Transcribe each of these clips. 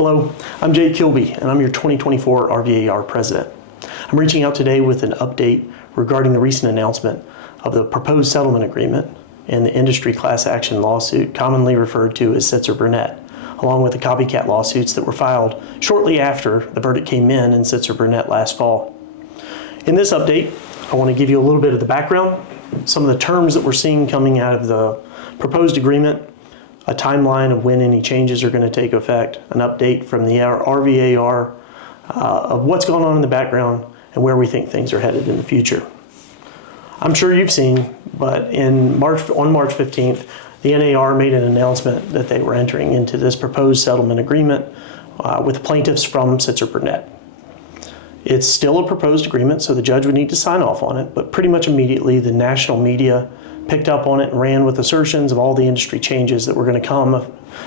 Hello, I'm Jay Kilby, and I'm your 2024 RVAR President. I'm reaching out today with an update regarding the recent announcement of the proposed settlement agreement and the industry class action lawsuit, commonly referred to as Sitzer-Burnett, along with the copycat lawsuits that were filed shortly after the verdict came in Sitzer-Burnett last fall. In this update, I want to give you a little bit of the background, some of the terms that we're seeing coming out of the proposed agreement, a timeline of when any changes are going to take effect, an update from the RVAR of what's going on in the background and where we think things are headed in the future. I'm sure you've seen, but on March 15th, the NAR made an announcement that they were entering into this proposed settlement agreement with plaintiffs from Sitzer-Burnett. It's still a proposed agreement, so the judge would need to sign off on it, but pretty much immediately the national media picked up on it and ran with assertions of all the industry changes that were going to come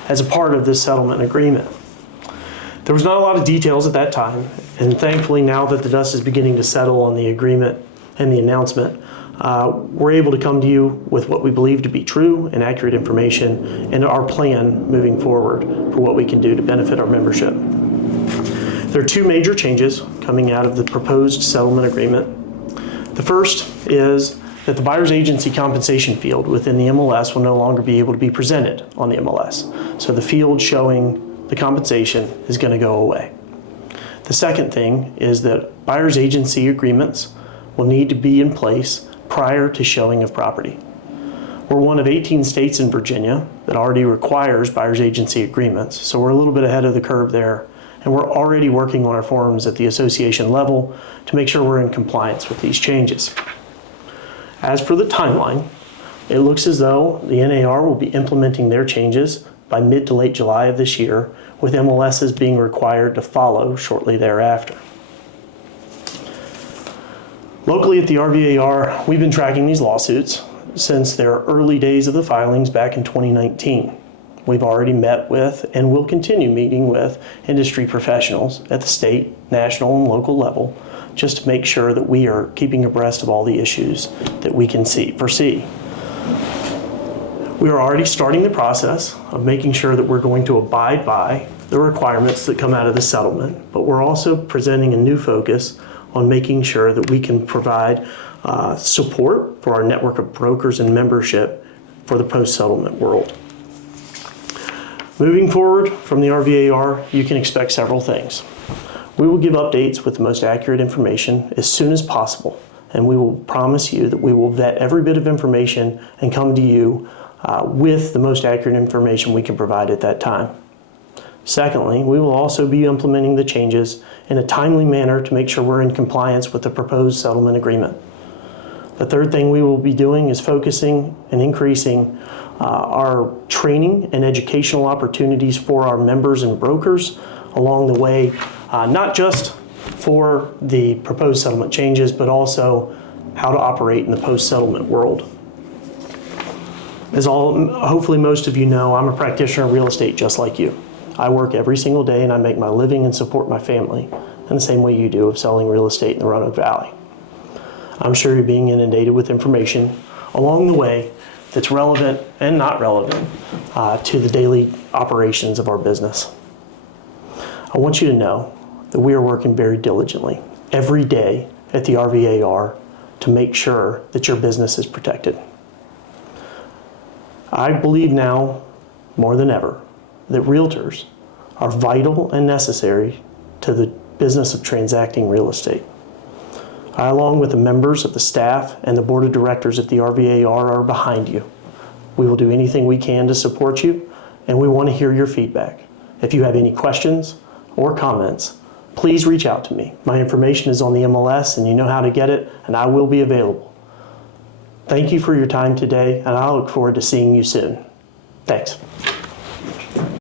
as a part of this settlement agreement. There was not a lot of details at that time, and thankfully now that the dust is beginning to settle on the agreement and the announcement, we're able to come to you with what we believe to be true and accurate information and our plan moving forward for what we can do to benefit our membership. There are two major changes coming out of the proposed settlement agreement. The first is that the buyer's agency compensation field within the MLS will no longer be able to be presented on the MLS. So the field showing the compensation is going to go away. The second thing is that buyer's agency agreements will need to be in place prior to showing of property. We're one of 18 states in Virginia that already requires buyer's agency agreements, so we're a little bit ahead of the curve there, and we're already working on our forms at the association level to make sure we're in compliance with these changes. As for the timeline, it looks as though the NAR will be implementing their changes by mid to late July of this year, with MLSs being required to follow shortly thereafter. Locally at the RVAR, we've been tracking these lawsuits since their early days of the filings back in 2019. We've already met with and will continue meeting with industry professionals at the state, national, and local level just to make sure that we are keeping abreast of all the issues that we can foresee. We are already starting the process of making sure that we're going to abide by the requirements that come out of the settlement, but we're also presenting a new focus on making sure that we can provide support for our network of brokers and membership for the post-settlement world. Moving forward from the RVAR, you can expect several things. We will give updates with the most accurate information as soon as possible, and we will promise you that we will vet every bit of information and come to you with the most accurate information we can provide at that time. Secondly, we will also be implementing the changes in a timely manner to make sure we're in compliance with the proposed settlement agreement. The third thing we will be doing is focusing and increasing our training and educational opportunities for our members and brokers along the way, not just for the proposed settlement changes, but also how to operate in the post-settlement world. As hopefully most of you know, I'm a practitioner of real estate just like you. I work every single day and I make my living and support my family in the same way you do of selling real estate in the Roanoke Valley. I'm sure you're being inundated with information along the way that's relevant and not relevant to the daily operations of our business. I want you to know that we are working very diligently every day at the RVAR to make sure that your business is protected. I believe now more than ever that realtors are vital and necessary to the business of transacting real estate. I, along with the members of the staff and the board of directors at the RVAR, are behind you. We will do anything we can to support you, and we want to hear your feedback. If you have any questions or comments, please reach out to me. My information is on the MLS and you know how to get it, and I will be available. Thank you for your time today, and I look forward to seeing you soon. Thanks.